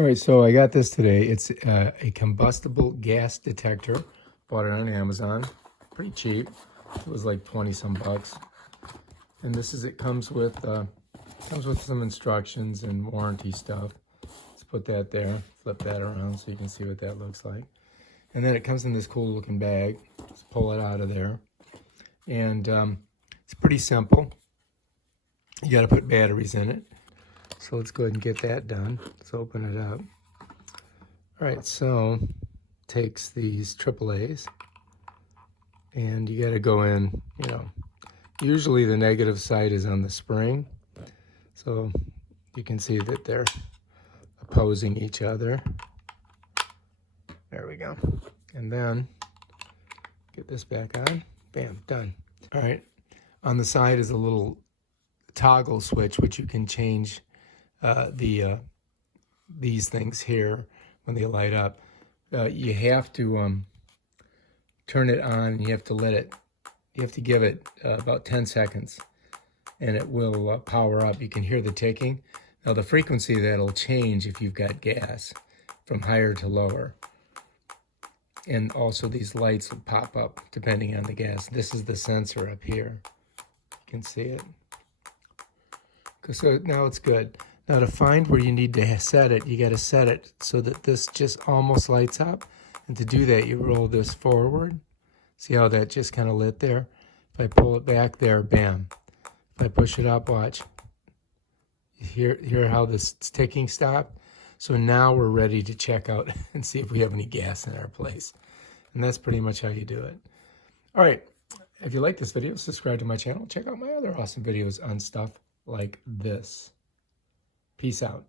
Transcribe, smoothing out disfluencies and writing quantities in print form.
All right, so I got this today. It's a combustible gas detector. Bought it on Amazon. Pretty cheap. It was like 20 some bucks. And it comes with some instructions and warranty stuff. Let's put that there. Flip that around so you can see what that looks like. And then it comes in this cool looking bag. Let's pull it out of there. And it's pretty simple. You got to put batteries in it. So let's go ahead and get that done. Let's open it up. All right, so takes these AAAs, and you got to go in, usually the negative side is on the spring. So you can see that they're opposing each other. There we go. And then get this back on. Bam, done. All right, on the side is a little toggle switch, which you can change these things here when they light up. You have to turn it on. You have to give it about 10 seconds, and it will power up. You can hear the ticking. Now the frequency of that'll change if you've got gas, from higher to lower. And also these lights will pop up depending on the gas. This is the sensor up here. You can see it. So now it's good. Now to find where you need to set it, you got to set it so that this just almost lights up. And to do that, you roll this forward. See how that just kind of lit there? If I pull it back there, bam. If I push it up, watch. Hear how this ticking stopped? So now we're ready to check out and see if we have any gas in our place. And that's pretty much how you do it. All right. If you like this video, subscribe to my channel. Check out my other awesome videos on stuff like this. Peace out.